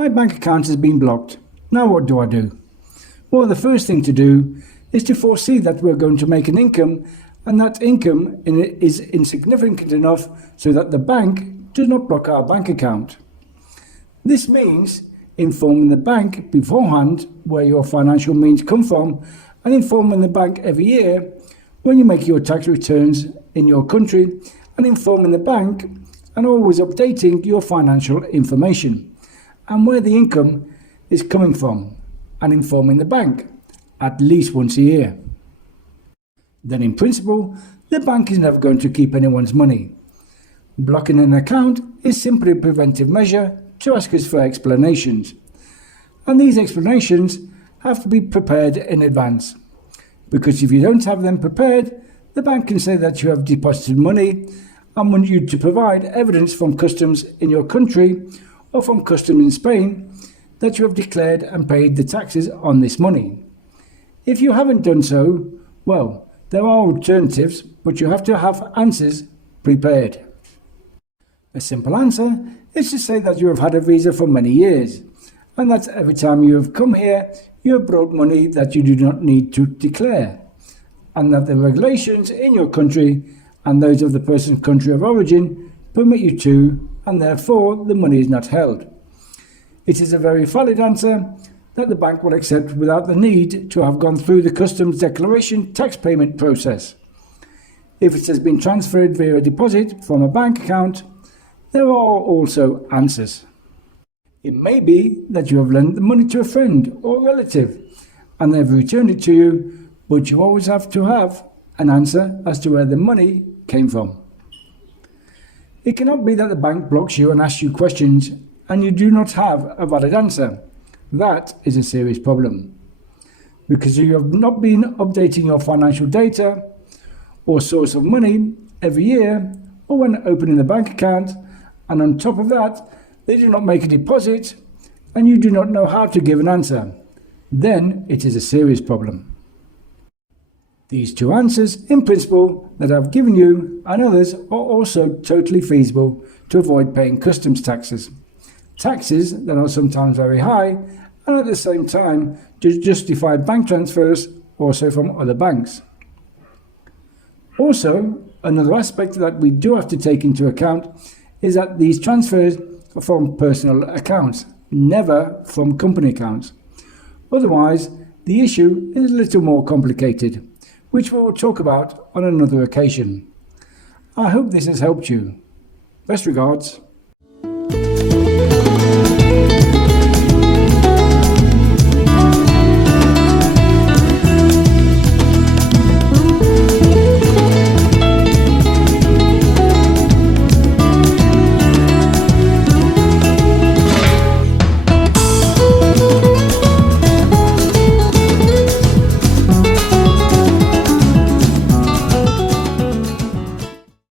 My bank account has been blocked. Now what do I do? Well, the first thing to do is to foresee that we're going to make an income, and that income is insignificant enough so that the bank does not block our bank account. This means informing the bank beforehand where your financial means come from, and informing the bank every year when you make your tax returns in your country, and informing the bank and always updating your financial information and where the income is coming from, and informing the bank at least once a year. Then in principle, the bank is never going to keep anyone's money. Blocking an account is simply a preventive measure to ask us for explanations, and these explanations have to be prepared in advance, because if you don't have them prepared, the bank can say that you have deposited money and want you to provide evidence from customs in your country or from customs in Spain that you have declared and paid the taxes on this money. If you haven't done so, well, there are alternatives, but you have to have answers prepared. A simple answer is to say that you have had a visa for many years, and that every time you have come here, you have brought money that you do not need to declare, and that the regulations in your country and those of the person's country of origin permit you to, and therefore the money is not held. It is a very valid answer that the bank will accept without the need to have gone through the customs declaration tax payment process. If it has been transferred via a deposit from a bank account, there are also answers. It may be that you have lent the money to a friend or relative and they have returned it to you, but you always have to have an answer as to where the money came from. It cannot be that the bank blocks you and asks you questions and you do not have a valid answer. That is a serious problem, because you have not been updating your financial data or source of money every year or when opening the bank account, and on top of that, they do not make a deposit and you do not know how to give an answer. Then it is a serious problem. These two answers, in principle, that I've given you and others are also totally feasible to avoid paying customs taxes. Taxes that are sometimes very high and at the same time to justify bank transfers also from other banks. Also, another aspect that we do have to take into account is that these transfers are from personal accounts, never from company accounts. Otherwise, the issue is a little more complicated, which we will talk about on another occasion. I hope this has helped you. Best regards.